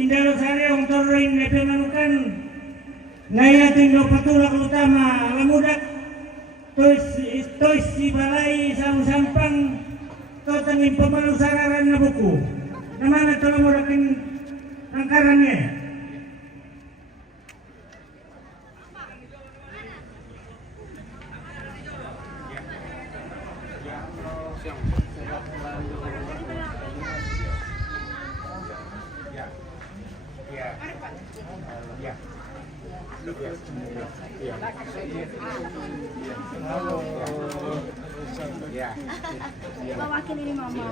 Indalo sari ang turuin na pinanukan ngayatin do patulak utama lamudak tois si balay sampang to tanging pamalusararan na buku namana to lamurakin angkarannya. Bawakin ini mama.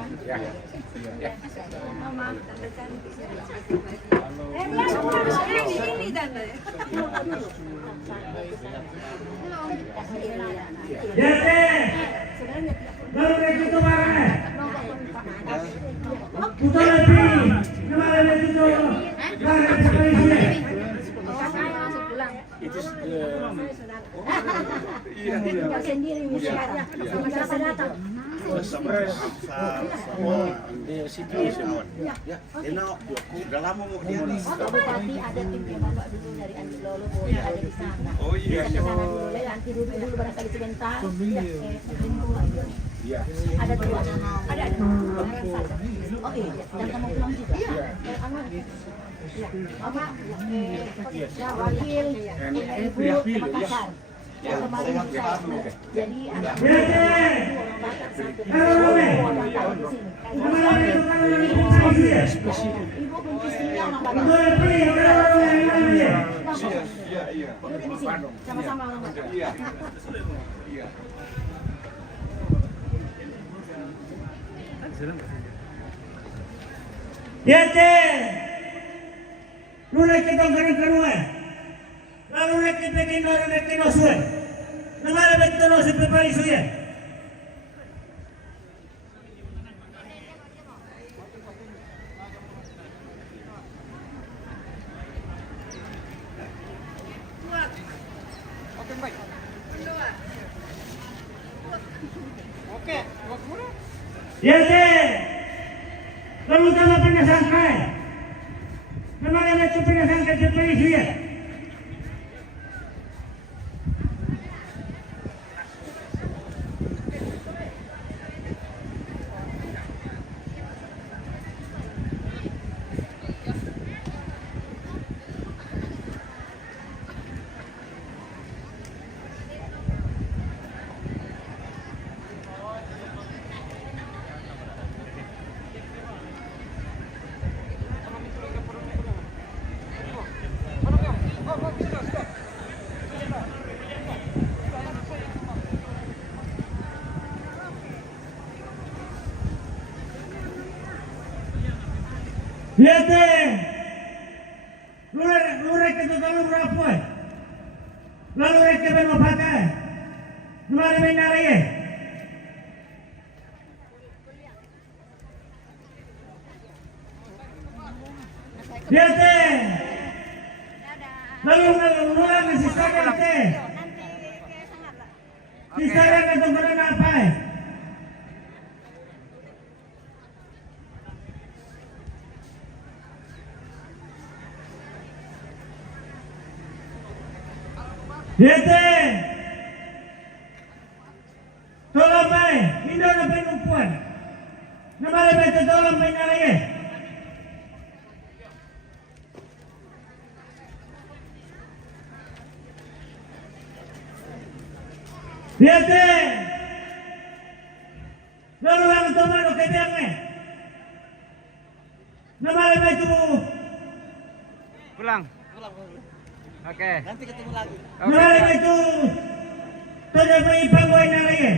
Mama, ini tante. Baru kayak gitu marah. Putar lagi. Kemarin itu marah sekali sih. Itu Tinggal sendiri sekarang. Bisa datang. di situ ya enak udah lama mau dia Pak Bupati ada timnya Bapak dulu dari Anjlolo boleh ada di sana. oh iya Ke sana dulu nanti dulu barangkali sebentar. iya Ada dua. Ada. Oh iya, dan kamu pulang juga. Mama, ya wakil, ibu Makassar. Kemarin jadi anak ibu kuncinya anak sama-sama orang Ya teh, lu naik ke tongkrongan, lalu naik ke pekin orang naik ke nosuan, nama ada betul nosu prepari suya. Ya teh, lalu sama penyasangkai. Nama ada betul penyasangkai prepari suya. Lihat deh, lu rek itu kalau berapa? Lalu rek ke bawah pakai, lu ada main lagi? Lihat deh, lalu lagi sisa nanti, sisa yang itu berapa apa? Lihat tolong baik, ini ada penumpuan. Nama lebih itu tolong main lagi. Lihat lalu yang teman lo kebiangnya. Nama lebih itu Pulang. Oke. nanti ketemu lagi nama lebih itu tolong main panggung lagi.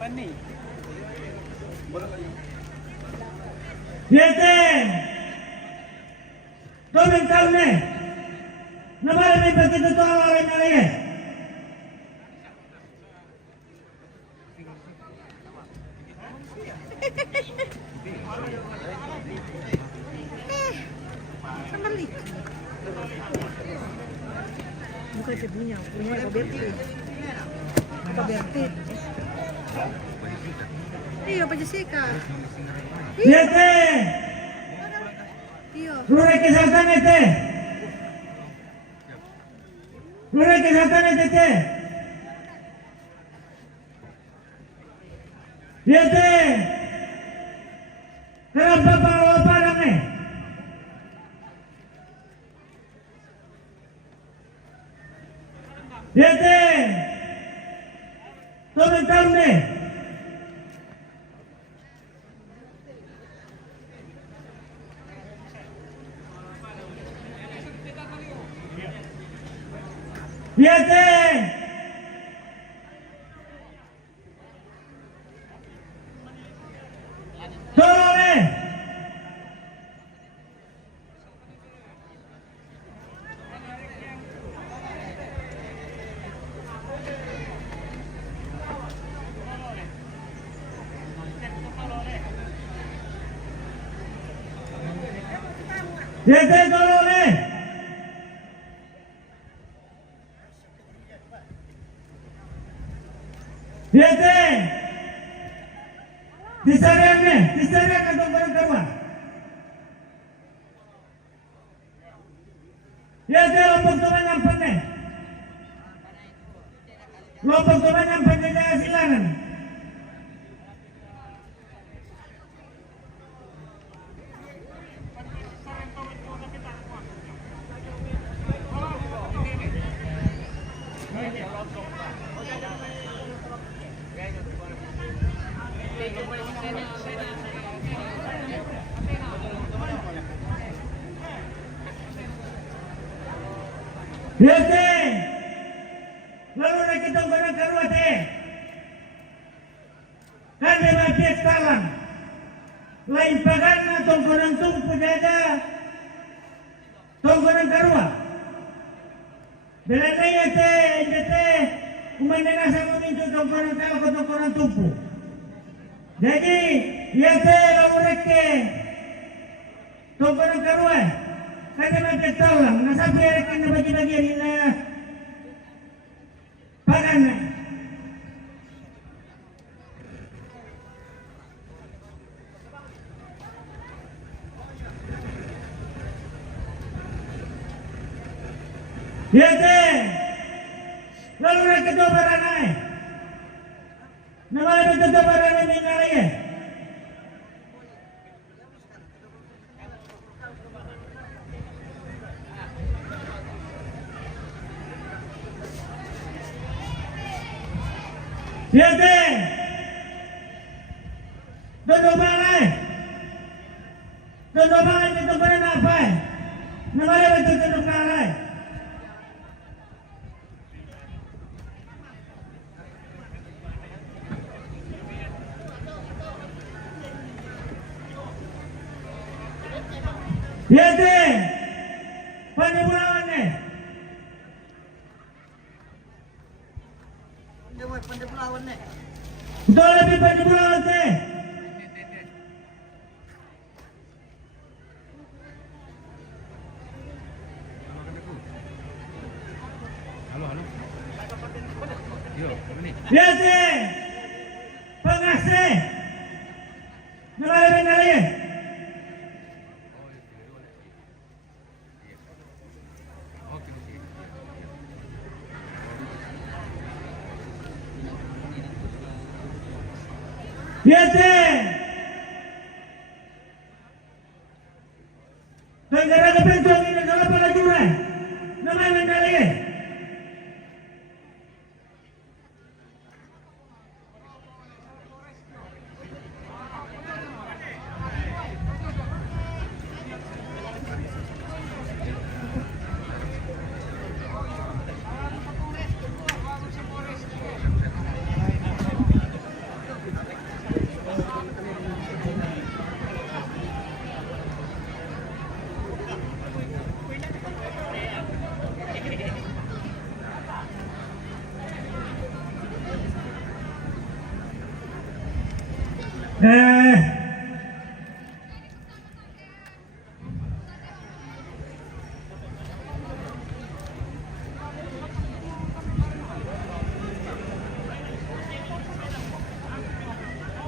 Pani Lihat tolong tahu nih. Nama lebih begitu tolong lagi. Bukan punya Roberto. Kabertit. Iyo, pa Jessica. Siete. Iyo. Lunes que saltan este. Lunes que saltan este. Siete. Kenapa apa namanya? Siete. Tolong tahu deh. Siete. Tolong deh. Siete, tolong deh. Siete. Disarian atau barang-barang. Siete, lompok teman nyampan nih. Lompok teman nyampan jadi silangan. Siete. Lalu nak kita barang karuate. Kan dia mati talang. Lain pagana tongkonan tumpu jaga. Tongkonan karua. Belanda yate kumain nasa meminta tongkonan kalau ke tongkonan tumpu. Jadi yate lalu reke tongkonan karua. Kan dia mati talang. Nasabi reke na bagi-bagian ina pagana. Yate, lalu nak kedua barang ay, nama itu kedua barang ay minalay eh. Yate, kedua barang itu barang apa? Nama itu kedua barang. Yate, pandibulawan nih. Pandibulawan nih. Betul lebih pandibulawan sih. Yate, pengasih. Nalay. Yate, negara kepentuan ini negara pelajuran, nama mendalia.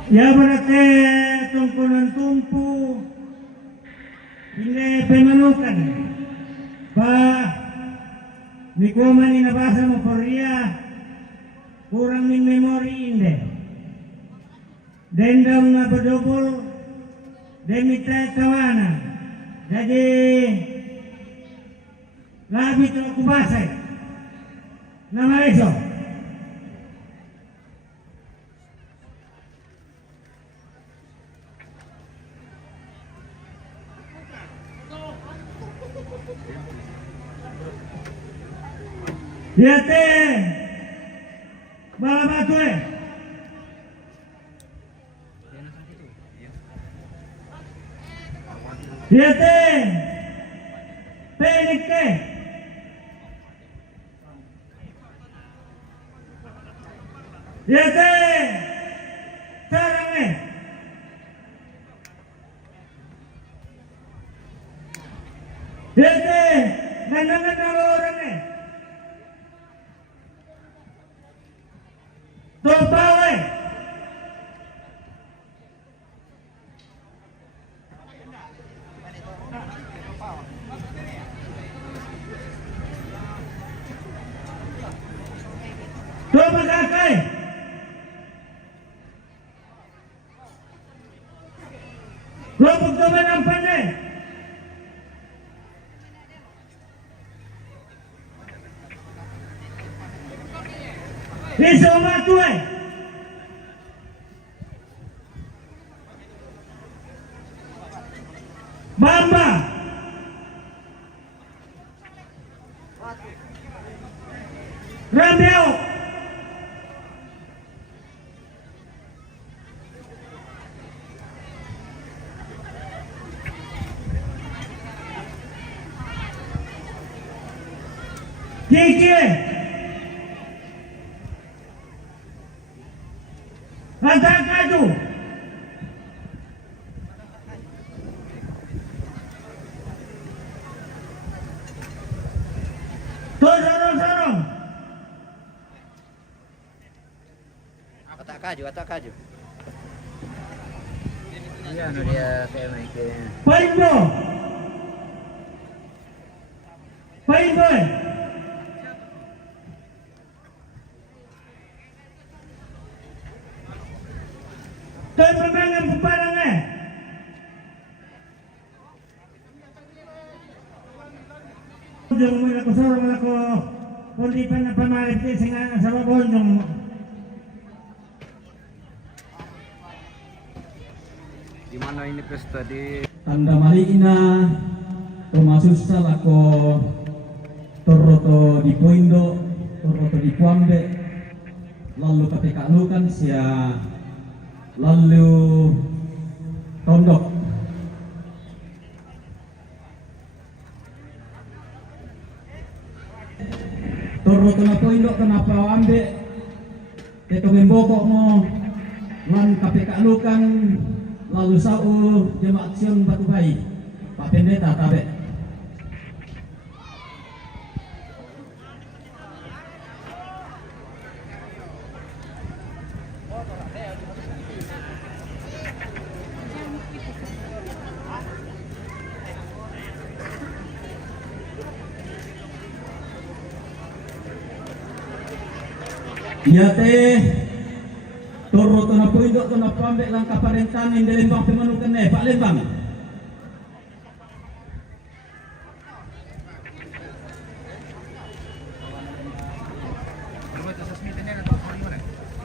Ya berarti tungkunan tumpu ini pemanukan bah mikuman inabasa mo Korea kurang min memori inde dendam na badobol demita kawana jadi labi to kubasay nama eso. Yate bala batu Yate penik ke Yate sarang Yate nandangan orang Topawe Topakakai Lopok tomen ang pane Iso matue Bamba Rameo Kiki Kaju sorong Atak kaju. Iya, no dia kayak main. Paimbo Toy pemangan buparangnya Jong mo ako sorong ako kundi pa na pamalit singa sa babondong Di mana ini pesta di tanda malina termasuk salako toroto di Poindo, toroto di Puambe, lalu ketika alukan sia lalu tondok. Toroto na Poindo kenapa Puambe, ketongin bokok mo, lan KPK alukan lalu sau jemaat Sion Batu Bayi Pak Pendeta tabe iya teh Toro to na Poindo to na Puambe lang kaparentanin di Lembang Pemanukan Pak Lembang.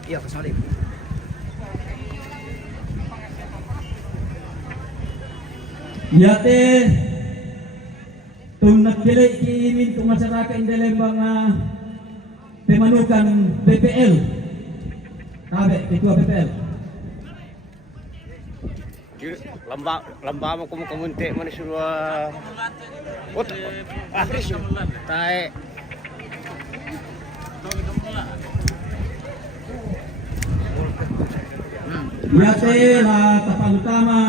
Iya, kesalip. Iya teh tunak kilay kiimin to masyarakat di Lembang Pemanukan BPL. Tabe, ketua BPL. Lamba mo kumumunti mo ni suruh. Tai. Iya teh lah kapal utama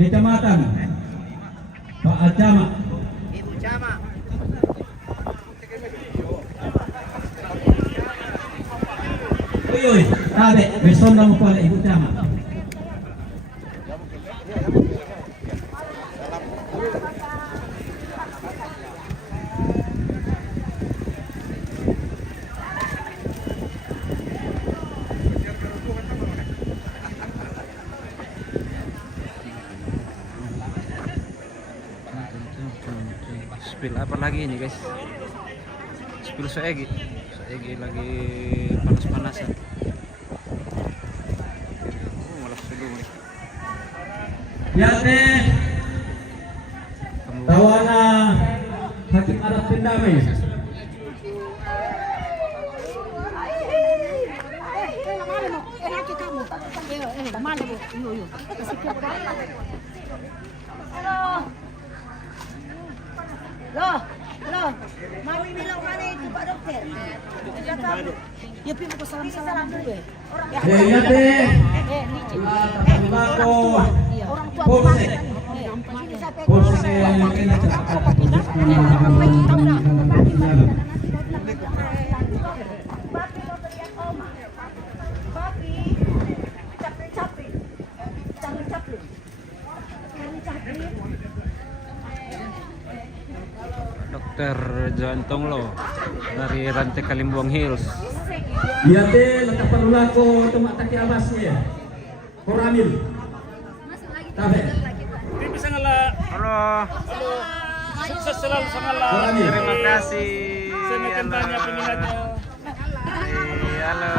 kecamatan Pak Acama. Ibu Cama. Uy, tabe, beson na mo pala Ibu Camat. Spill apa lagi ini guys? Spill Soegi lagi panas-panasan. Malah sudu nih. Ya teh, tawana hakim adat pendamai. Loh, mau bilang mana itu Pak Dokter? Ya pi mau salam dulu ya. Ya teh, Bako, Polsek, Polsek yang kena cakap. Dokter Jantung lo dari Rantai Kalimbuang Hills. Ya teh, letak perulako temak taki abasnya. Koramil. Tabe. Bisa ngala. Halo. Sukses selalu sama Allah. Koramil. Terima kasih. Semakin banyak peminatnya. Halo.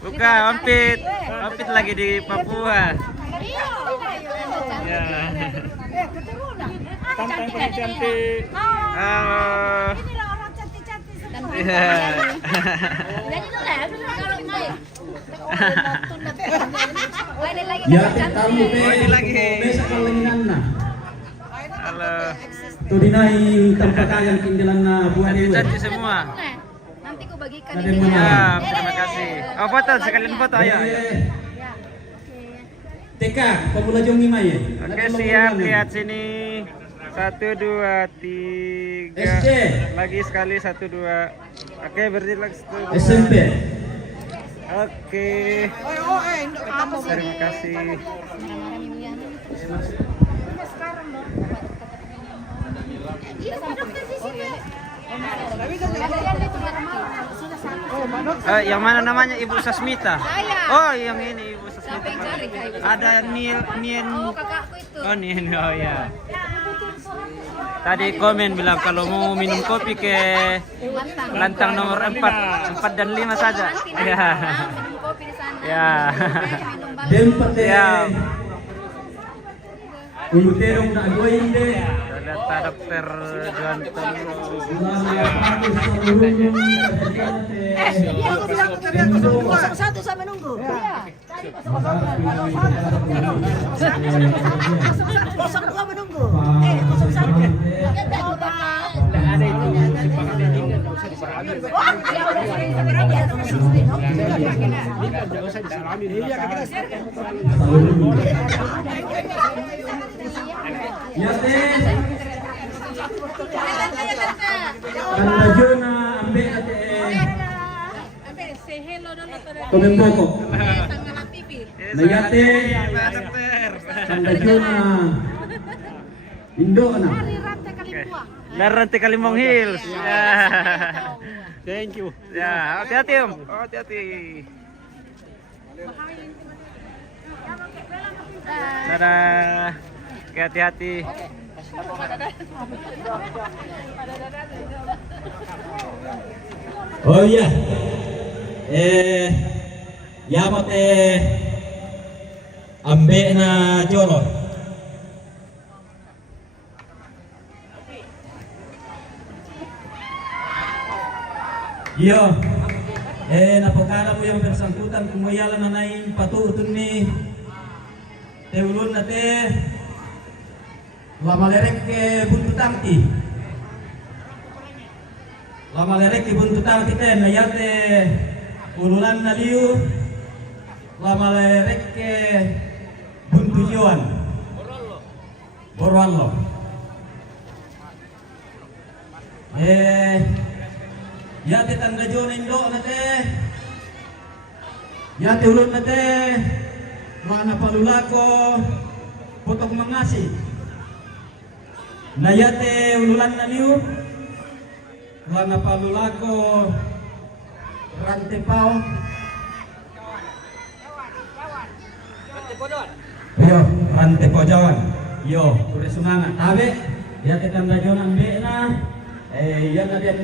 Buka, Ompit lagi di Papua. Ya. Tampang paling cantik. Halo. Inilah orang cantik-cantik semua. Iya. Jadi tuh lah, kalau main. Ya teh, tamu teh. Oh, ini lagi. Besa kalenginan na. Halo. Tuh dinai tempat yang tinggalan na buah dewe. Cantik semua. Nanti ku bagikan Ada ini. mana? Ya, terima kasih. Oh, foto sekalian foto ayo. Ayo. TK, pemula jongi ya. Oke, siap, lihat sini. 1 2 3. SC. Lagi sekali 1 2. Oke, berarti lagi 1 2. SMP. Oke. Terima kasih. Yang mana namanya Ibu Sasmita? Oh, yang ini Ibu Sasmita. Ada Nien. Oh, Nien. Oh ya. Tadi komen bilang kalau mau minum kopi ke lantang nomor 4 dan 5 saja. Ya. Ya. Dempate. Ya. Umuterong na agoyin de. Data Dokter Jantung. Satu sama nunggu. Kosong dua menunggu. Kosong satu. Ya teh. Tanda jona ambe teh. Komemboko. Nayate. Tanda jona. Indo na. Dari Rantai Kalimbuang Hills. Ya. Thank you. Ya, hati-hati Om. Oh, hati-hati. Dadah. Oke, hati-hati. Oh iya. Yamat ambe na jono. Iyo. Napakara mo yung bersangkutan kung mayala na naing patuutun ni Teulun na te Lamalerek ke buntutangki. Lamalerek ke buntutangki te nayate ululan na liu. Lamalerek ke buntujuan. Borwallo. Yate tanda jonin do nate. Yate ulun nate. Mana palulako potok mangasi. Nayate ululan na niyo. Mana palulako rantepao. Yo, rantepo jawan. Yo, udah semangat. Tabe, yate tanda jonan be na. Yan na din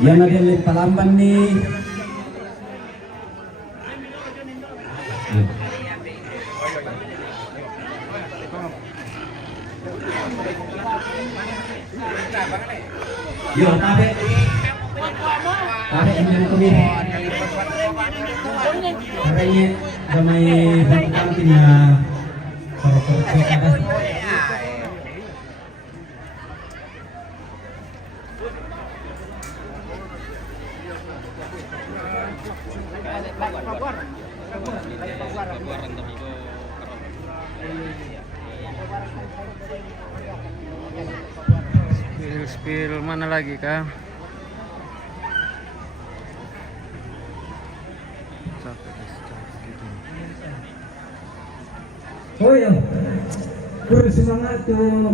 yan na din yung talamban ni yo, tabe ingin kami karena damay pagkakangkin na Spill mana lagi kah? Oh ya, bersemangat tuh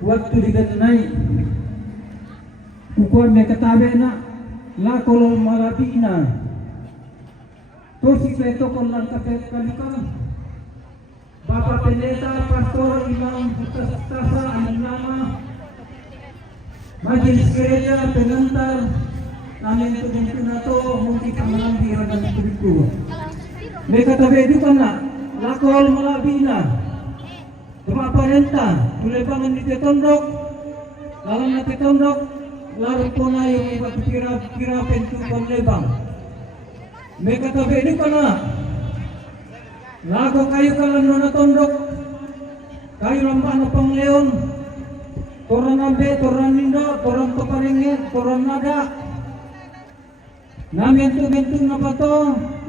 waktu dikenai. Ukuran mereka tabe nak, la kolol malabina. Tosi peto kolan kapet kalika. Bapak pendeta, pastor, imam, tasa, nama, majelis gereja, pengantar, namin tunato, mungkin kamalan diragan itu. Mereka tabe itu kan nak. Lakol malabina, kemaparenta, tulebangan di tetondok, lalang na tetondok, larang po na yung iba kira pentu panglebang. May katabi ini ka na, lago kayo kalan na tondok, kayo lampan na pangleon, toran nambe, toran nindo, toran paparingin, toran nada, namintu-mintu na ba to,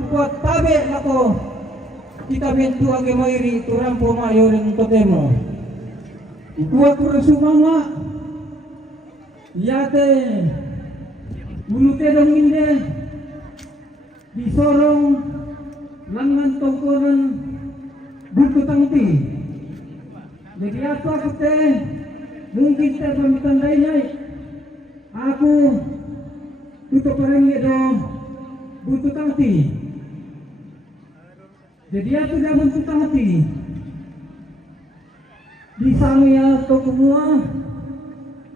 kuat tabi lako. Kita bentu age mairi turang po mayo ng totemo. Ikuha ko sumanga. Yate mulute dong inde. Disorong langan tongkonan bukutang ti. Jadi apa aku teh mungkin teh pamitanday nyai. Aku tutup parengge do bukutang ti. Jadi aku dah bentuk hati. Di sana to semua,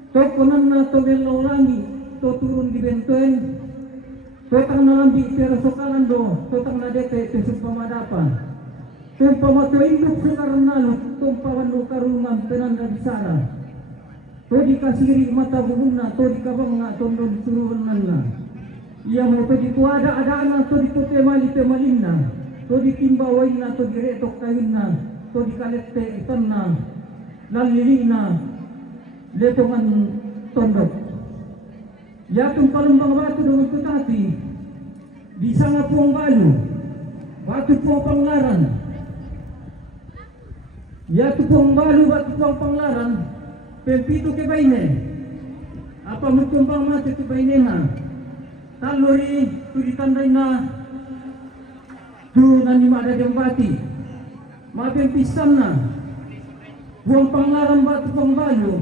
to konan na to belolangi, to turun di benteng, to tang nalambi perosokalan do, to tang nadete tusuk pamadapan. Tumpa mato induk sekarang nalu, tumpa wanu karungan penanda di sana. To dikasiri mata bubuna, to dikabang tondon suruhan na. Ia mau to dikuada-adaan to dikutemali-temalina. To ditimbawin na, to diretok kain na, to dikalete itan na, lalili na, letongan tondok. Yatong palumbang batu dengan tutati, di sana puang balu, batu puang panglaran. Yatu puang balu, batu puang panglaran, pempito ke baine. Apa mutumpang mati ke baine na, taluri, tu ditandai na, tu nani ada jembati, maafin pisang na, buang panglaran batu pangbalu,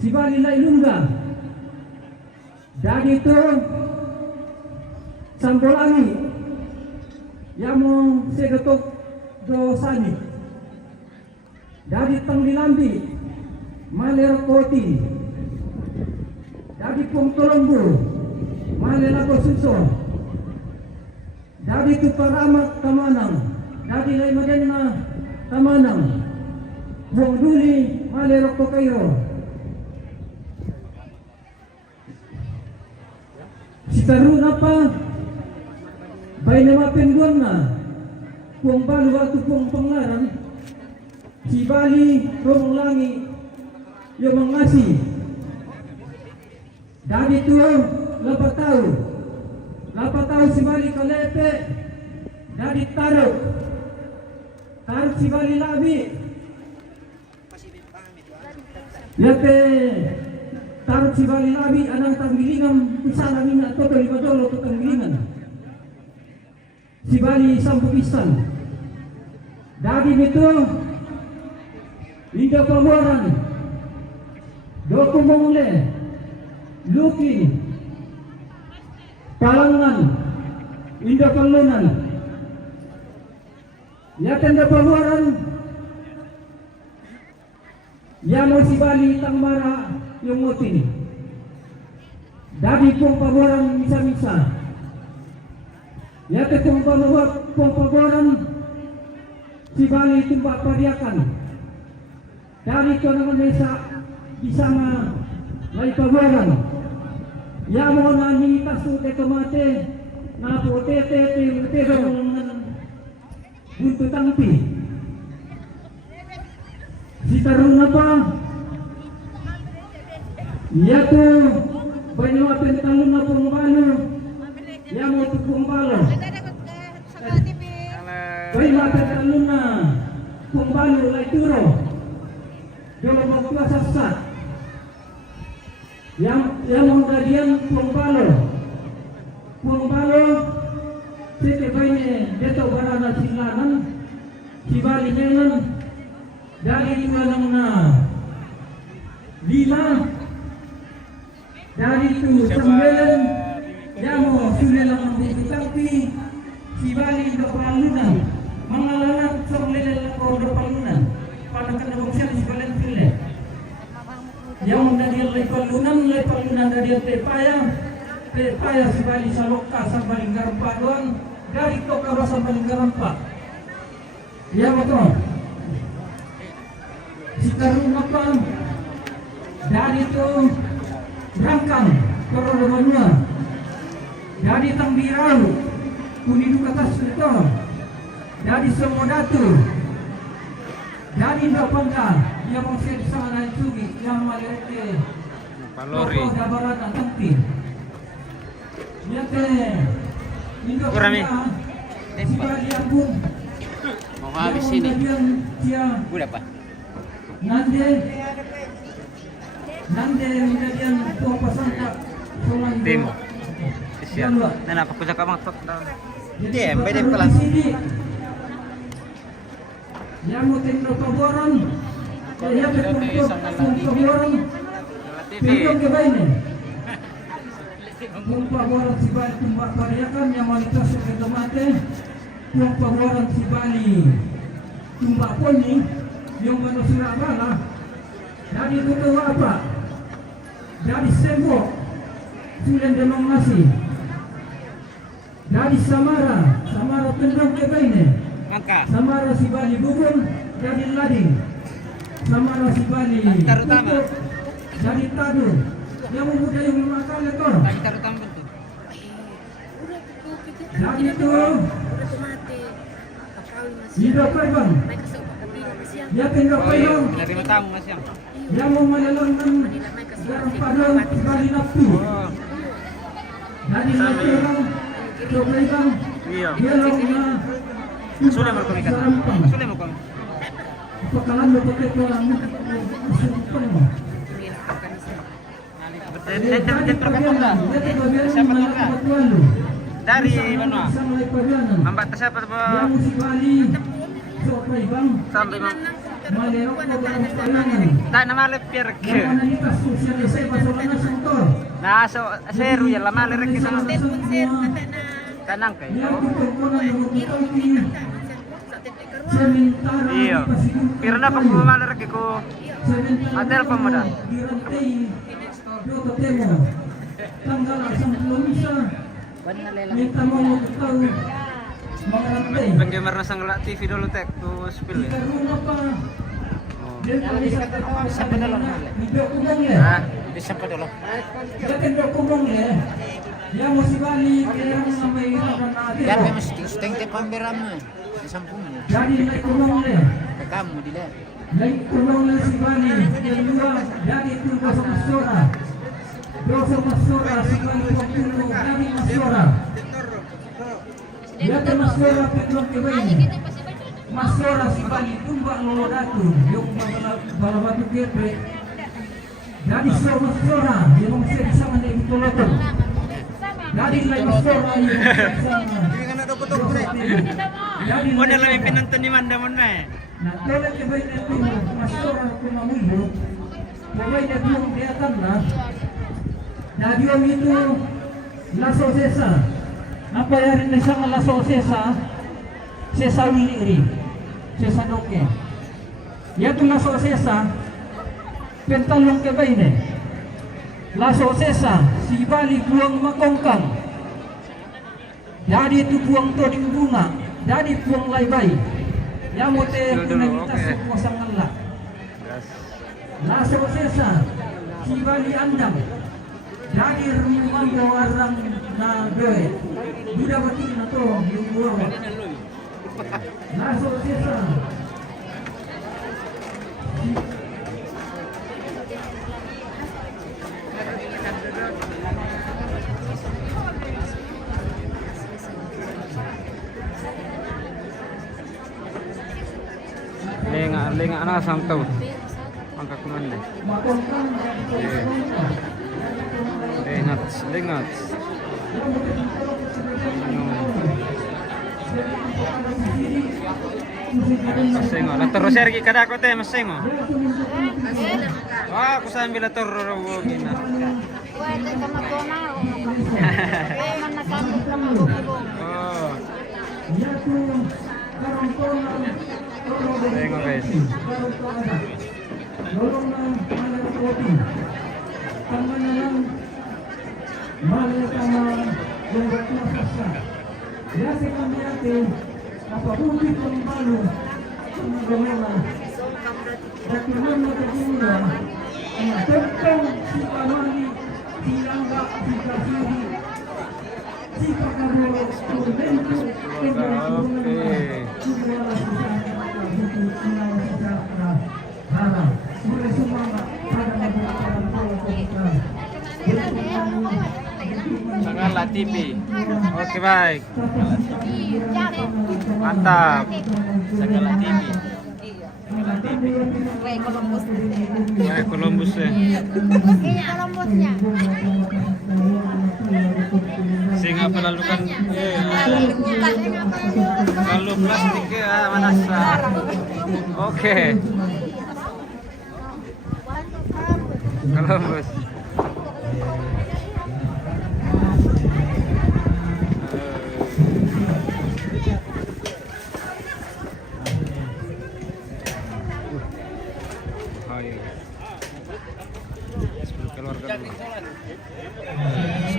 si bali lai lungga, jadi tu sambolani, yang mau segetok dosani, dari tangdilambi, malerokoti, dari pungtolongbu, malelakosuso. Dari itu paramak tamanang, dari lain madenna tamanang, buang duli malerok ko kayo. Si tarun apa? Bayi nama penduan na, buang balu waktu buang penglarang, si bali romong langi, yang mengasih. Dari itu lepas tahu. Lapa tahu si bali kalepe dari taruh si bali labi Yate tarot si Bali Labi anang tanggilingan pisana mina to lima dolo to tanggilingan. Si Bali Sambukisan. Dadi itu Indah Pamuaran. Doko Mongole. Luki. Palangan. Indah Palunan. Yate Indah Pamuaran. Yamo si Bali Tangmara yung mutin. Dadi pong paboran misa-misa. Yate pong paboran si Bali Tumba Padiakan. Dadi ko naman mesa isama lay paboran. Yamo na hinitas ute tomate na po tete buntu tangpi. Si taruna pa yaitu banyak pentalun na pembalo yang mau pembalo banyak pentalun na pembalo lay turo kalau mau puasa sat yang mau gadian pembalo sete banyak deto barana silanan si Bali nelan dari lima dari itu 9 Yamo sudah lang tapi si Bali do palunan mangalangan sorlele ko do palunan panakan do siya si Bali sile yang dari palunan dari tepaya si Bali sa lokka sa Balinggaran Paduan dari to kawasan Balinggaran Pa ya betul si taruna pa dari itu Rangkang Korolomanua dari Tambirau Kunidu Katas itu dari Semodatu dari Dapangga dia mengusir sana Sugi yang malirete Palori. Dabaran Tangti Yate Indo Kurami. Sibali Agung Mau habis ini. Dia Udah pak. Nande kemudian tua pasangka Tim. Siap. Dan apa kucak abang tok. Dia beda pelan. Yang mau tinggal paboran, ya betul paboran. Pinjam ke baini. Paboran si Bali Tumba Padiakan yang wanita sudah tomate. Paboran si Bali Tumba Poni yang manusia bala. Dari itu apa? Dari Sembok sudah denong nasi. Dari Samara tendang ke baini. Samara si Bali Bubun dari Lading. Samara si Bali Tarutama. dari Tadu. Yang muda yang makan itu. Tarutama betul. Dari itu hidup bang. Ya tinggal payung. Menerima tamu mas yang. Yang mau melalui garam padang si Bali Nafsu. Dari Nafsu coba bang. Iya. Dia langsung Sudah berkomunikasi. Sudah mau kom. pakalan betul orang Dari mana? Ambat siapa tuh? Sampai tak nama lepir ke. Nah, seru ya lama lerek ke sana. Kanang kayo. Iya. Karena kamu malar ko. Hotel pa mo da. Penggemar na sang TV dulu tek tu spill. Siapa dulu? Ah, siapa dulu? Ya masih Bali, yang sampai Ya memang seteng te pameran di sampungnya. jadi naik kumong le. Ke kamu dilihat. Naik kumong le si Bali, yang dua jadi itu dosa masora. Dosa masora si Bali pokulu jadi masora. Jadi masora petlong ke bayi. Masora si Bali tumbak lolo datu, yung balabatu kepe. Jadi suara yang masih sama dengan itu lotor. Jadi lain suara yang sama. Jadi Oh, na lang pinanto ni Manda mo na eh. nah toilet yang baik itu masora kuma mundo. Pokoknya dia belum kelihatan lah. Nah dia itu laso sesa. Apa yang ini sama laso sesa? Sesa wili sesa doke. Ya tu laso sesa. Pentalong ke baine. Laso sesa si bali buang makongkang. Jadi itu buang toding bunga. Jadi buang lai-bai. Ya mote kita semua sangatlah. Laso sesa si bali andam. Jadi rumah orang na doe. Budak batin na to yung buang. Laso sesa. Lenga anak sampai angkat kemana? Lengat. Masengo, terus lagi kada ako teh masengo. Wah, aku sambil turun gina. Oh. Tengok guys. Sagala TV. Oke baik. Mantap. Sagala TV. Wah, Columbus ya. Columbusnya. Sehingga pelalukan kalau plastik ya manasa. Oke. Columbus.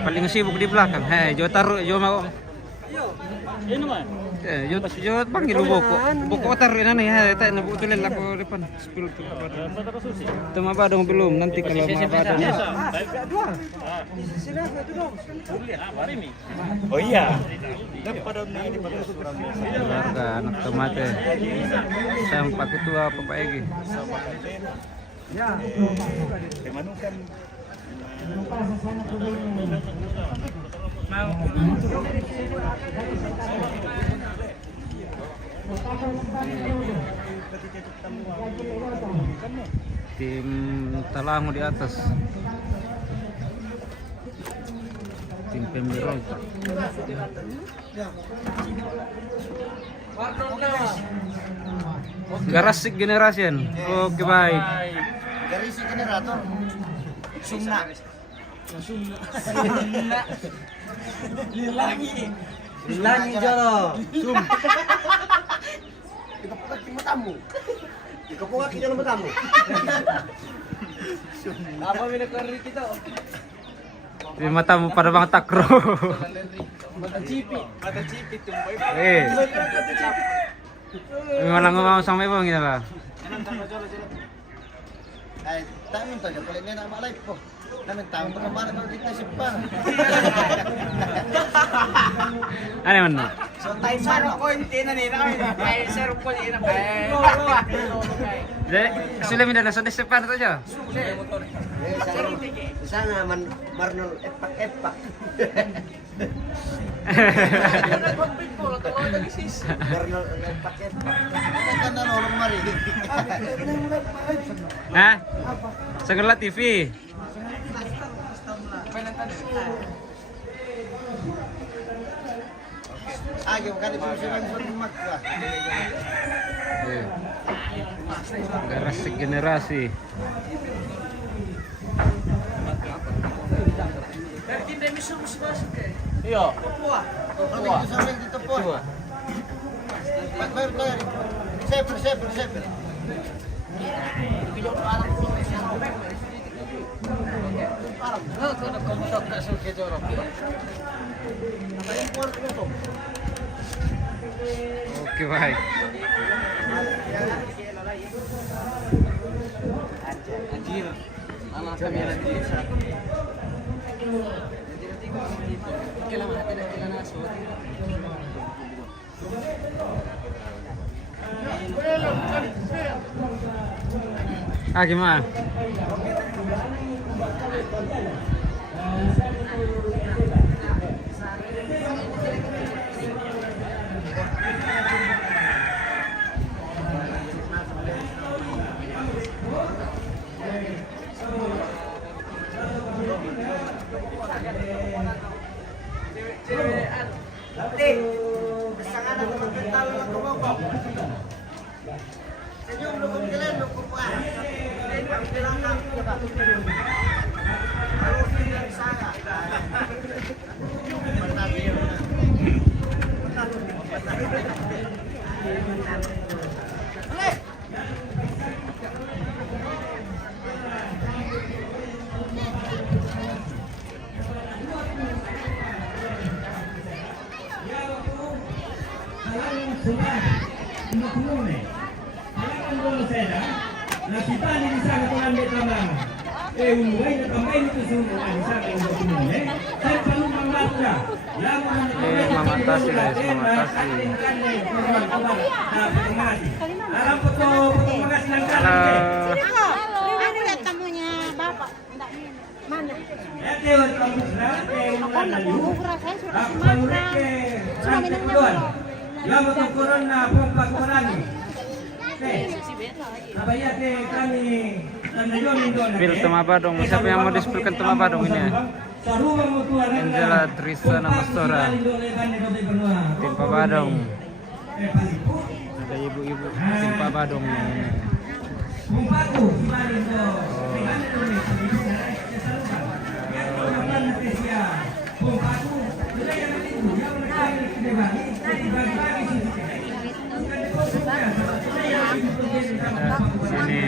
Paling sibuk di belakang. Hei, Jo taruh, Jo mau. Ini mah. Jo panggil lu boko. Boko taruh ini ya, tak nak butulin aku depan. Spill tu. Itu mah badong belum. Nanti kalau mah badong. Oh iya. Keluarga anak tomate. Sampai ketua Bapak Egi. Ya. Kemanukan. Tim Talango di atas. Tim Pemberontak. Garasik generation. Oke baik. Garisi generator. Sumna. Lilangi jolo. Sum. Ikapukat yung matamu. Ikapukat yung matamu. Apa minakari kita? Di matamu pada bang takro. Mata cipi tumpay. Malang ngomong sama ibu gitu lah. Ay, tamin to, yung kulit niya na malay po. Namin taong pagkamana ko dito si Pan. Ano man no? So tayo sa ko hindi na nila kami. Ay sir po ni na. Sila minda nasa depan to siya. Sana man Marnol epak. Marnol epak. Kan na nolong mari. Hah? Sagala TV. Agi bukan itu silang sudah makka. Generasi generasi. Iya. Kalau itu sampai di tepung. Pak bayar bayar. Seper. Oke baik. Gimana? Senyum lu kalian lu kupuan. Bilang coba. Kalau tidak sana. Nasibani di sana kung ande tama. Umuwi na kamay nito sumula di sana yung dokumento. Saya perlu membaca. Yang Mamatasi guys, mamatasi. Alam ko to, pagmagas ng kanan. Halo. Ano na tamunya Bapak? Mana? Ete, wala kang musla. Ako nagugura saya sudah Ako kasih ang makan. reke. Sudah minum Tuan. dulu. Yang magkakaroon na pompa kurani. Abaya ke kami Spill Tumabadong. Siapa yang mau di-spillkan Tumabadong ini ya? Angela Trisa Namastora. Tim Pabadong. Ada ibu-ibu tim Pabadong. Sini.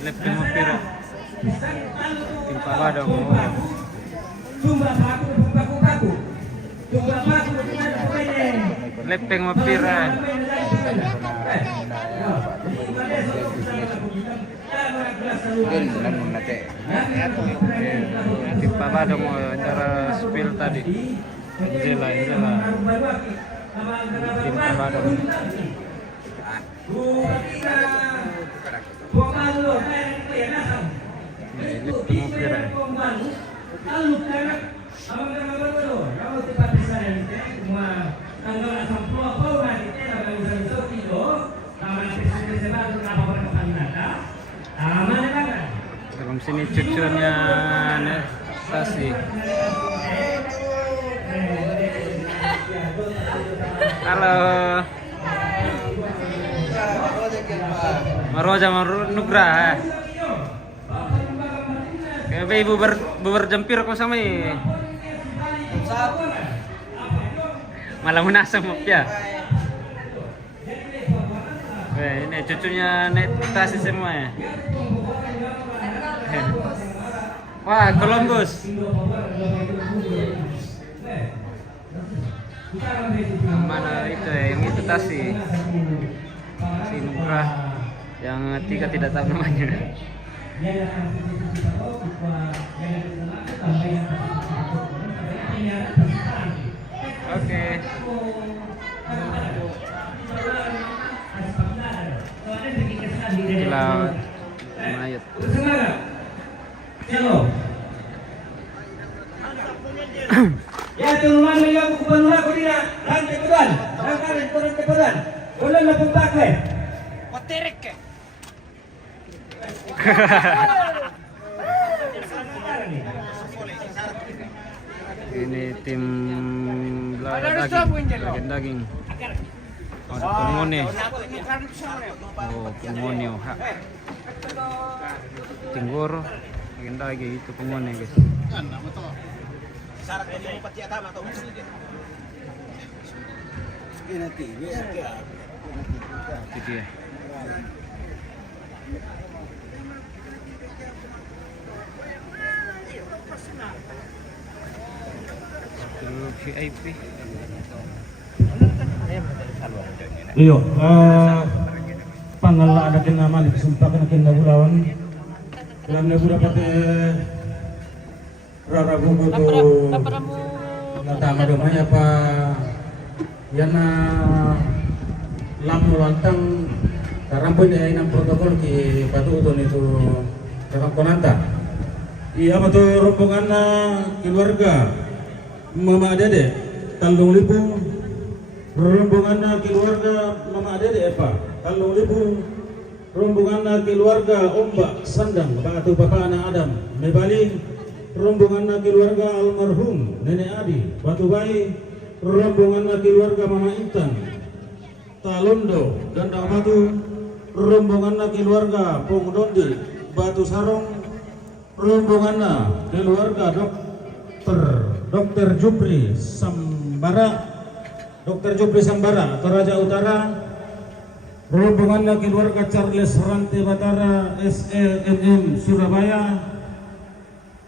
Lepeng Mapira. Tim Pabadong. Lepeng Mapira. Tim Pabadong cara spill tadi. Angela. Tim Pabadong. Lepeng Mapira. Dalam sini cucunya Nestasi. Halo. Maroja Nugrah. Kayak ibu berjempir kok sama ini. Malah menasam ya. Ini cucunya Netasi semua ya. Wah, Columbus. Mana itu ya? Yang itu Tasi. Si Nugrah. Yang tiga tidak tahu namanya. Oke. Laut mayat. Ya tuluman niya ko kubanura ko dina. Rantai keduan. Rantai turun ke keduan. Ulan na punta ko eh. nih. Ini tim daging. Ada pengone. Oh, pengone ha. Tinggoro. Daging itu pengone guys. Syarat ini pati atama atau nanti Itu dia. VIP. Iyo, pangala ada nama disumpahkan kena Bulawan. Dalam lagu dapat rara buku tu natama domanya apa yana lamu lantang karampoy dia inang protokol ki batu uton itu dalam konanta. Iya betul rombongan keluarga Mama Dede Tandung Lipu, rombongan keluarga Mama Dede Tandung Lipu, rombongan keluarga Ombak Sandang Batu Bapak Anak Adam Mebali, rombongan keluarga almarhum Nenek Adi Batu Bayi, rombongan keluarga Mama Intan Talondo Gandang Batu, rombongan keluarga Pong Dondi Batu Sarong, rombongan keluarga Dr. Jupri Sambara Toraja Utara, rombongan keluarga Charles Rante Batara SLMM Surabaya,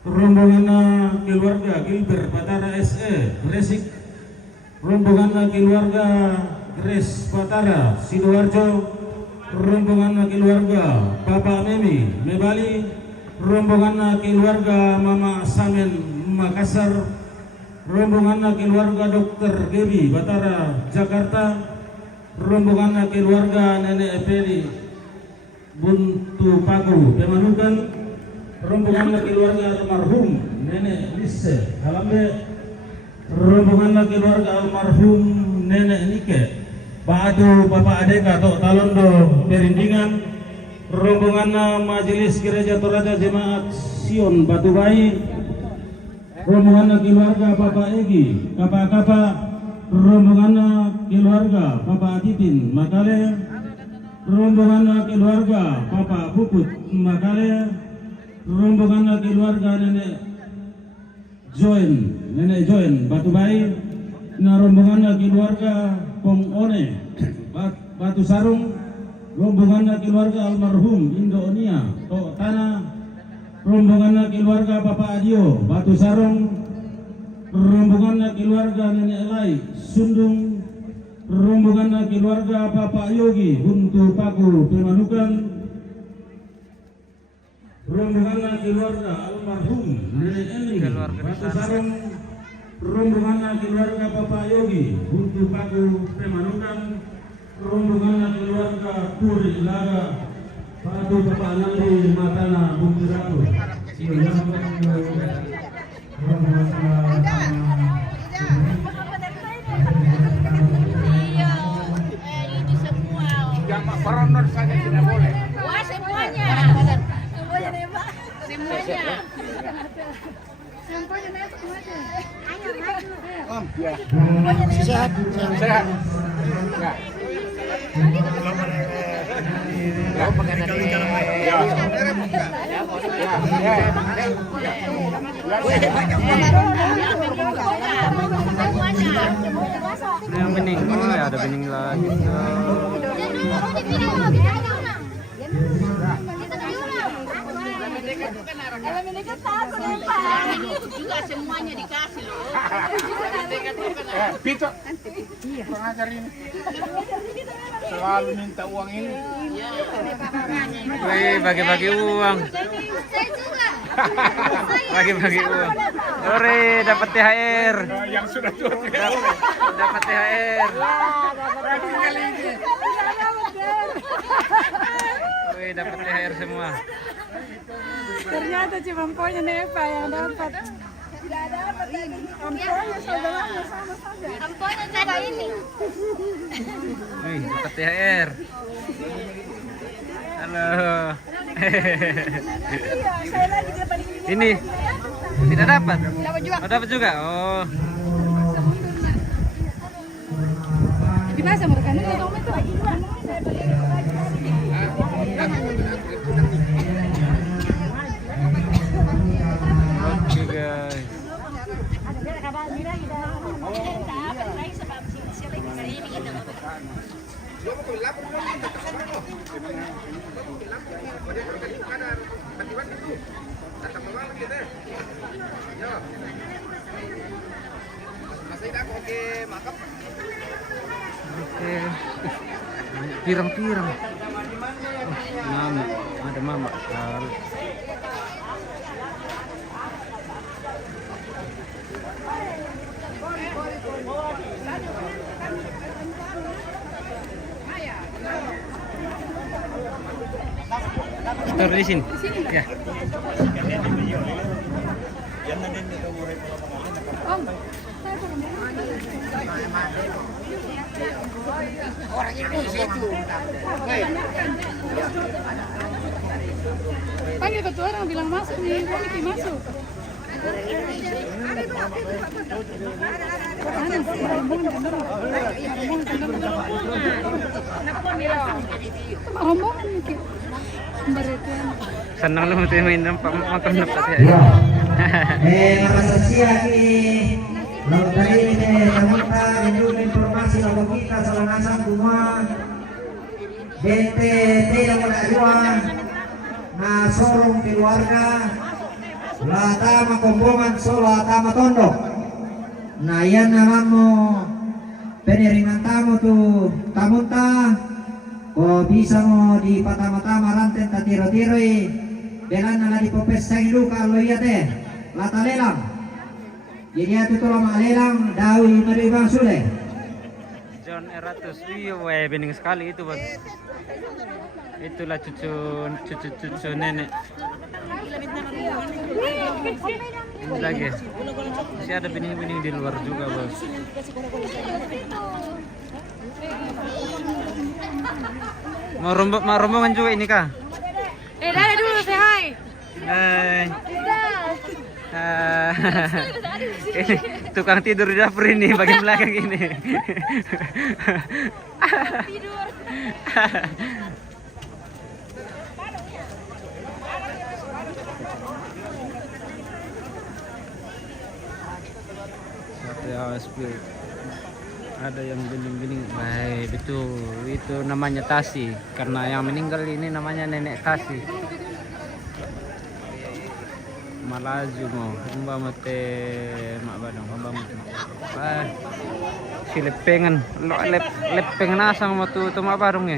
rombongan keluarga Gilbert Batara SE Gresik, rombongan keluarga Grace Batara Sidoarjo, rombongan keluarga Bapak Memi Mebali, rombongan keluarga Mama Samen Makassar, rombongan keluarga Dr. Gebi Batara Jakarta, rombongan keluarga Nenek Efeli Buntu Paku Pemanukan, rombongan keluarga almarhum Nenek Lise Halambe, rombongan keluarga almarhum Nenek Nike Badu Bapak Adeka Tok Talondo Perindingan, rombongan Majelis Gereja Toraja Jemaat Sion Batu Bayi, rombongan keluarga Bapak Egi Kapa-Kapa, rombongan keluarga Bapak Titin Makale, rombongan keluarga Bapak Puput Makale, rombongan keluarga Nenek Join Batu Bayi, rombongan keluarga Pong One Batu Sarung, rombongan keluarga almarhum Indonia Tok Tanah, rombongan keluarga Bapak Adio Batu Sarong, rombongan keluarga Nenek Elai Sundung, rombongan keluarga Bapak Yogi Buntu Paku Pemanukan, rombongan keluarga almarhum Nenek Eli Batu Sarong, rombongan keluarga Bapak Yogi Buntu Paku Pemanukan, rombongan keluarga Puri Laga Batu Bapak Nandi Matana Buntu Ratu. Peronor saja tidak boleh. Wah, semuanya. Semuanya nembak. Semuanya. Semuanya nembak semuanya. Ayo maju. sehat. Yang bening, ya ada bening lagi. Juga semuanya dikasih loh. Pito. Pengajar ini. Selalu minta uang ini. Wih, bagi-bagi uang. Bagi-bagi uang. Ore, dapat THR. Yang sudah tua Dapat THR. Wih, dapat THR semua. Ternyata cuma poinnya Neva yang dapat. Tidak dapat ini. Amponya saudaranya sama saja. Amponya jaga ini. Wih, dapat THR. Halo. Iya, saya lagi di depan ini. Ini tidak dapat. Dapat juga. Oh, dapat juga. Oh. Di masa mereka ini kalau itu lagi dua. Oke guys. Oke. Banyak pirang-pirang. Mama, ada mama. Taruh di sini. Ya. Panggil ketua orang bilang masuk nih, Miki masuk. Rombongan Miki. Senang lu mesti main makan dapat Ya. Makasih lagi. Lalu tadi ini kita itu informasi lalu kita selangasan semua BTT yang kedua nah sorong keluarga latama kombongan solo atama tondok nah yan namamu penerimaan tamu tuh tamunta kok bisa mo di patama-tama ranten tatiro-tiroi belan nala di popes sa luka lo iya teh lata lelang jadi itu lama lelang dawi meribang sule John Eratus, iya weh bening sekali itu bos. Itulah cucu nenek. Ini lagi. Masih ada bening-bening di luar juga bos. Mau rombongan juga ini kah? Dada dulu say hi. Hai. Ini tukang tidur di dapur ini bagian belakang ini. Tidur. Ada yang bening-bening. Baik, itu namanya Tasi. Karena yang meninggal ini namanya Nenek Tasi. Malaju mo, kumba mate mak badang, kumba mate. Si lepengan, lepeng nasang mo tu mak barong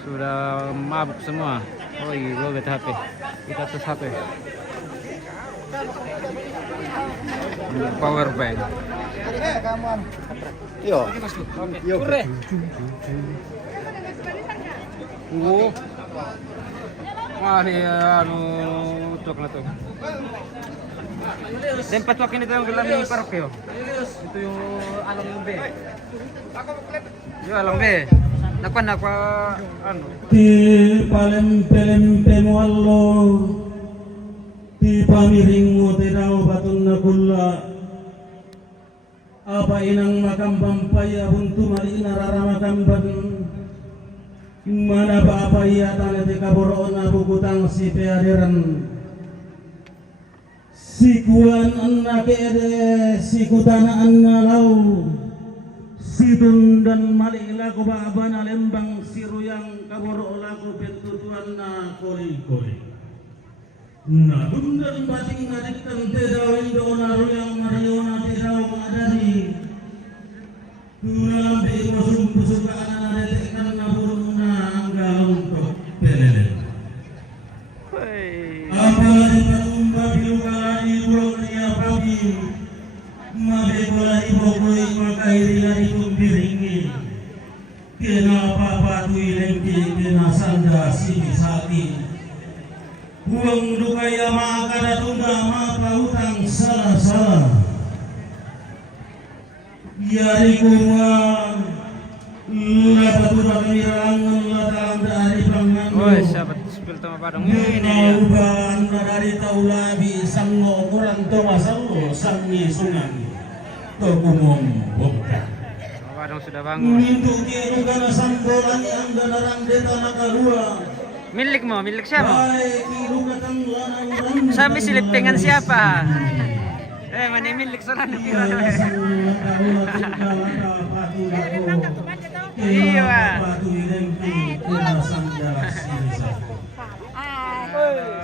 sudah mabuk semua. Oh iya, lo bet HP. Kita tes HP. Power bank. Yo. Yo. Wah, ini anu cok na to. Tempat wakin itu yang gelam ni parok yo. Itu yung alang B. Yo alang B. Nakpan anu. Ti palem mo allo ti pamiring mo ti daw batun na kulla apa inang makambang paya huntu mali nararamakambang mana apa iya tane te kaboroon na bukutang si peadiran si kuan anna keede si kutana anna law si tundan mali laku baabana lembang siruyang kaboro laku pentutuan na koli-koli na tundan bating nadiktan te daw indo na ruyang marayona te daw madari tunalam te imusum-pusum ka anana detekkan na burung na angga untuk pelele apalagi patumba bilukalani burung niya pagi mabekolani bokoi makairilani kumbiringi kenapa patui lengki kena sanda sini sati buang dukaya makada tunda maka utang salah-salah yari kumang Lapatura kami rangun dalam dari pangan. Woi, sahabat spill tama padang ini dia. Nauban dari taulabi sango kurang toma sango sangi sungan. Tokumom bongkar. Tama padang sudah bangun. Mintu kinu kana sambolan yang ganarang deta nakalua. Milik siapa? Baik kinu katang lanang. Sampai silipingan siapa? Mana milik sana pira doh. Iya.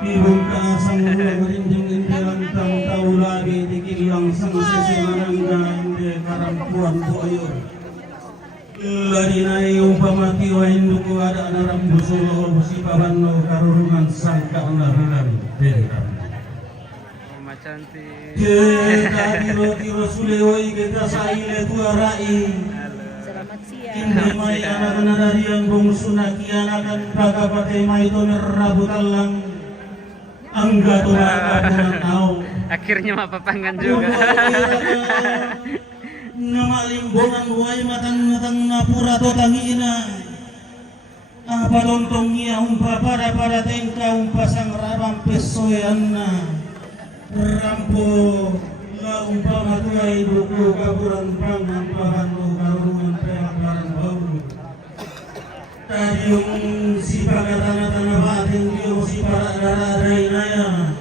Ibung kaasang mula merinding intilan tang tau lagi dikilang sang sisi marangga inde karampuan boyo. Ladinai umpama kiwa induku ada naram busulo si pabanno karurungan sangka nahilan denram. Cantik. Kita kiro sulewoi kita saile tuarai. Selamat siang. Kinde mai anak-anak dari yang bungsu naki anakan baga pate mai to nerabu talang. Angga to makapunan tau. Akhirnya mapapangan juga. Nama limbongan buai matang napura to tangina. Apa tontongnya umpa pada tengka umpa sang rabang pesoyanna. Rampo la umpama tuai buku kaburan pangan pahanu karungan perak barang bauru. Tadiung si tanah batin diung si parak darah rainaya.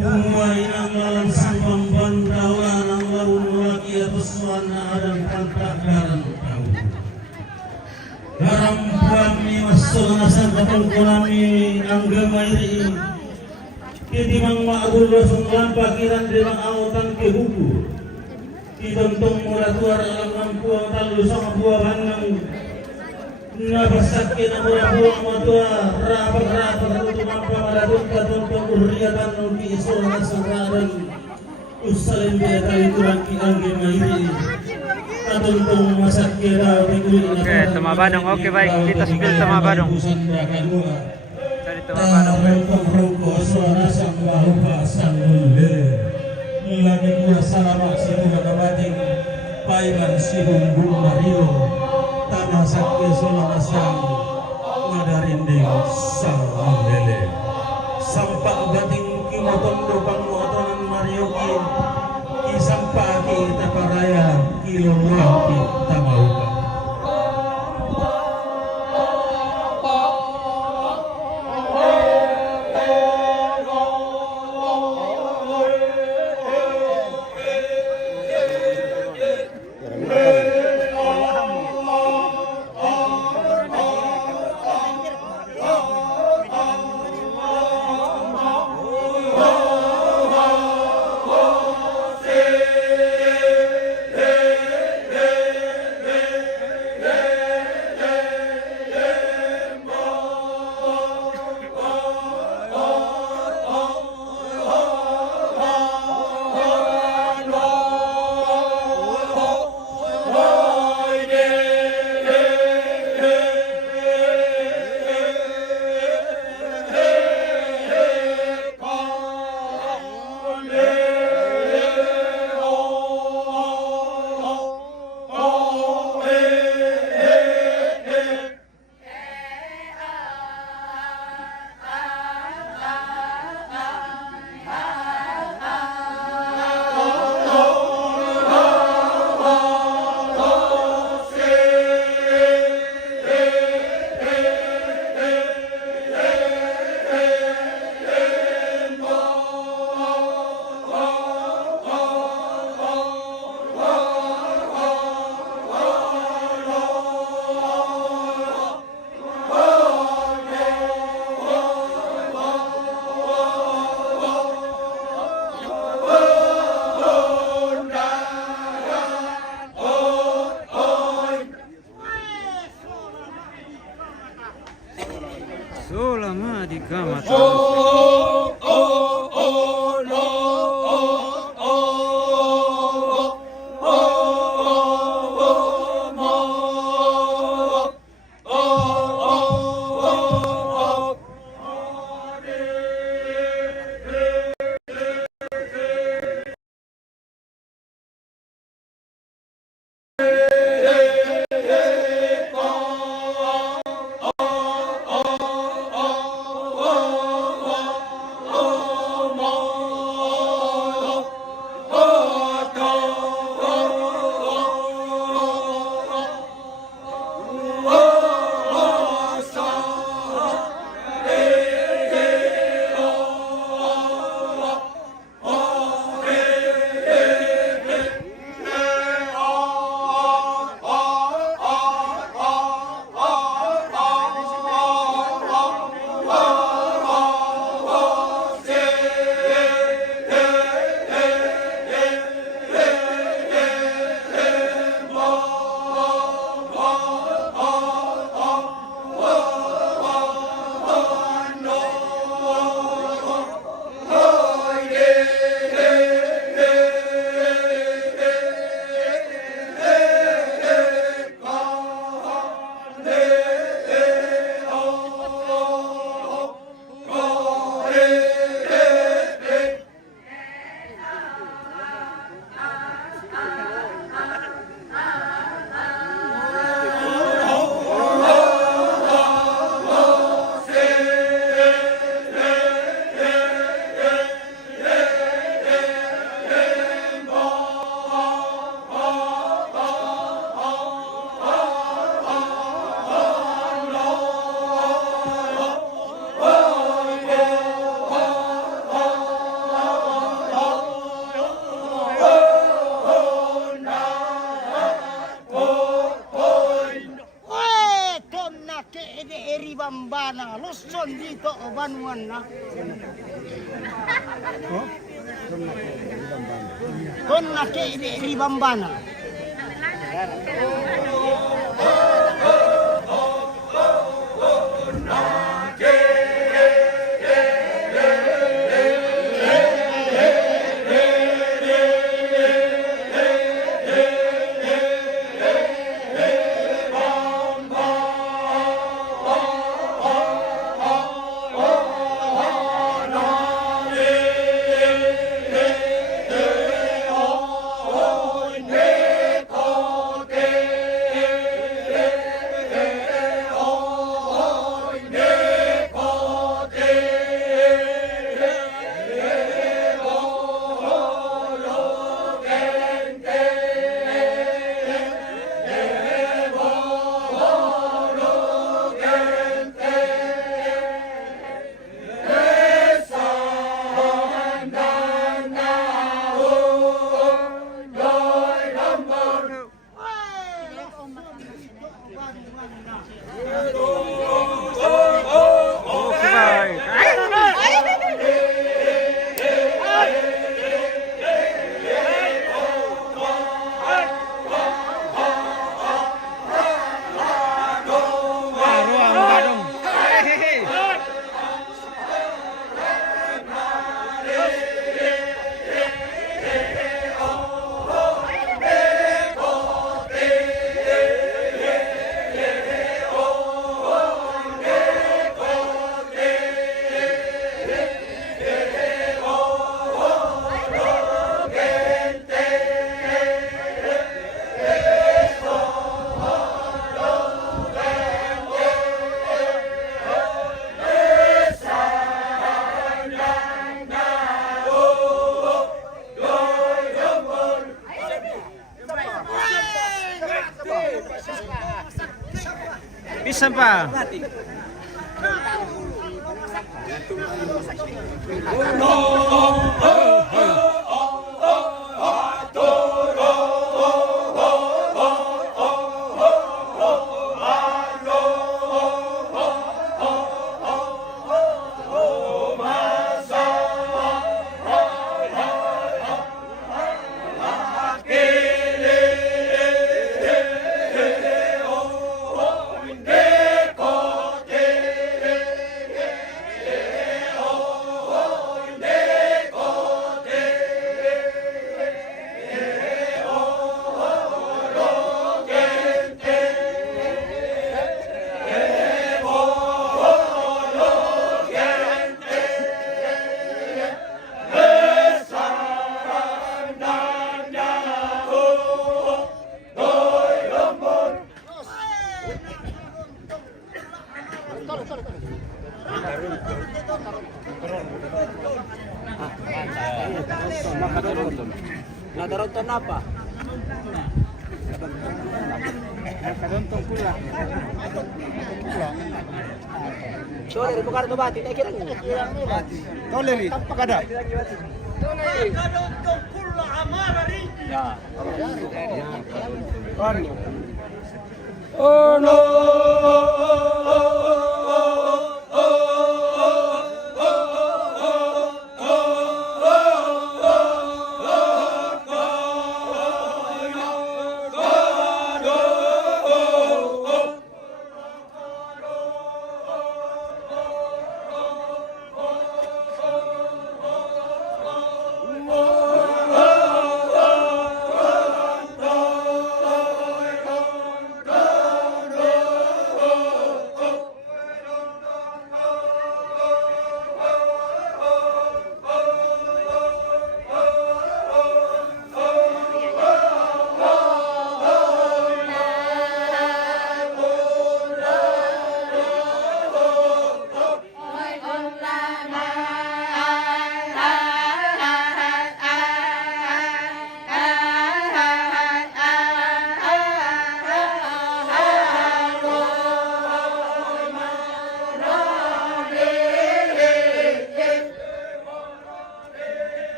Umuai nang lalang sang pembantauan nang larun lagi atas wana adang pantak garan tau. Garam kami masuk nasan katongkonami anggamairi. Kiti mang maagul rasong lampa kiran di mang autan ke buku. Kitentong mula tuar alam lampuang talu sama buah bangang. Nabasak kita mula buang matua rapat rutu mampa maladun katontong urriatan nuki isol nasang radan. Usalim dia kali kurang kiangge mairi. Katontong masak kira bigul. Oke, Tama Badong. Oke, baik, kita spill Tama Badong. Cari Tama Badong. Rongko suara sang bahupa sang lele. Lagi gua salamak si bunga bating. Paiman si bumbung Mario. Tanah sakti suara sang ngadarinding sang lele. Sampak bating kimoton dopang muatonan Mario ki. Isampak kita paraya kilo wapi tamauka. Solama di kamar. Ibambana, Luzon dito o Banuan na. Doon na kay Ibambana. Bisa pa. Nadarotan na pa. Kadontong pula. Sorry, bukan itu bati, tak kira ni. Kau leli, kada. Oh no.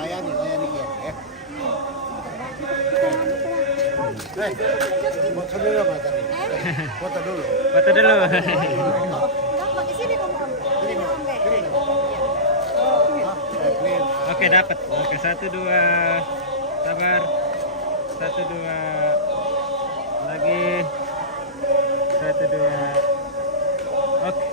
Layani ya. Foto dulu Mas tadi. Foto dulu. Foto dulu. Pakai sini kamu. Oke, dapat. Oke, 1 2. Sabar. 1 2. Lagi. 1 2. Oke.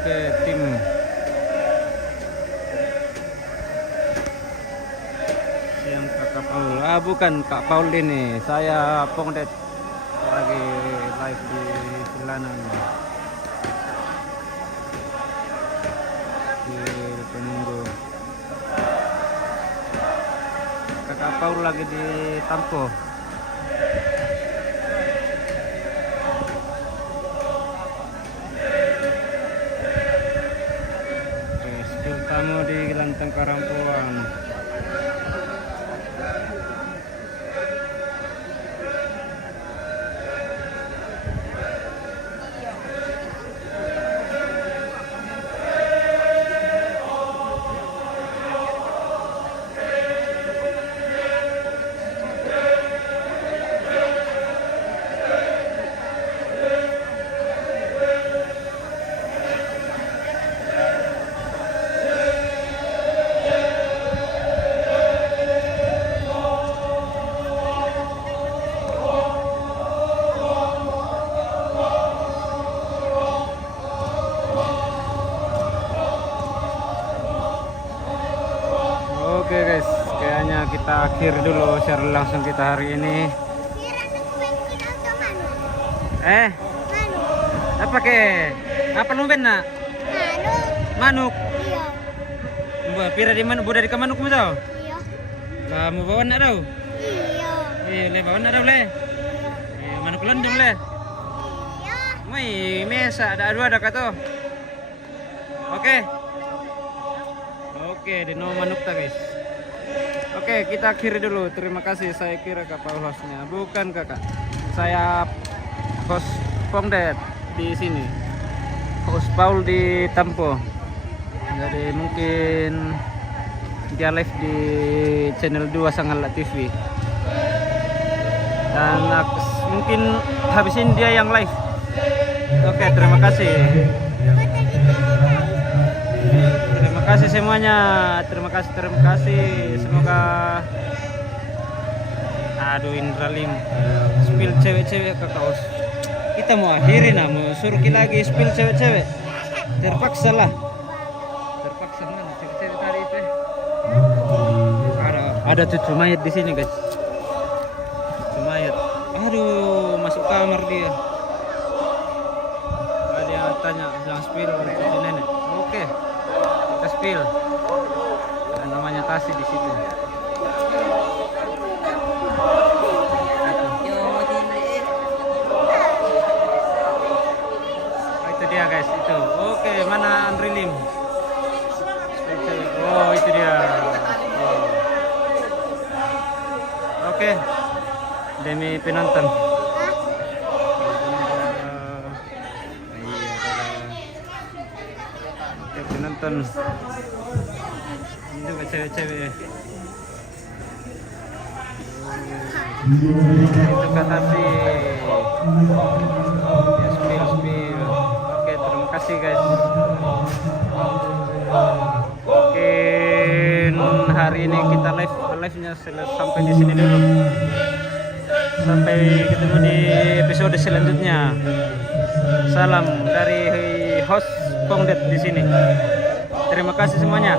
Oke, tim yang Kakak Paul. Bukan Kak Paul ini. Saya Pongdet lagi live di jalanan di penunggu. Kakak Paul lagi di Tampo. Tamu di Lanteng Karampuan. akhir dulu share langsung kita hari ini. Apa ke? Apa lumben nak? Manuk. Iya. Pira di mana? Budak di manuk mo daw? Iya. Lah mo bawa nak daw? Iya. Le bawa nak daw le. Manuk lendem le. Iya. Mai mesa ada dua ada kato. Oke. Oke, di no manuk ta guys. Oke, kita akhiri dulu. Terima kasih. Saya kira kapal hostnya, bukan kakak. Saya host Pongdet di sini. Host Paul di Tampo. Jadi mungkin dia live di channel 2 Sangala TV. Dan mungkin habisin dia yang live. Oke, terima kasih. Terima kasih semuanya. Terima kasih. Semoga aduh Indralim spill cewek-cewek ke kaos. Kita mau akhirin mau suruh lagi spill cewek-cewek. Terpaksa lah. Terpaksa mana cewek-cewek tadi itu. Ada cucu mayat di sini, guys. Cucu mayat. Aduh, masuk kamar dia. Ada yang tanya, jangan spill cucu nenek. Oke. Kita spill. Ada namanya Tasi di situ. Itu dia guys, itu. Oke, mana Andri Lim? Oh, itu dia. Oh. Oke. Demi penonton. Oke, penonton. Ini juga cewek-cewek. Itu kata si ya, spill. Oke, terima kasih guys. Mungkin hari ini kita live-nya sampai di sini dulu. Sampai ketemu di episode selanjutnya. Salam dari host Pongdet di sini. Terima kasih semuanya.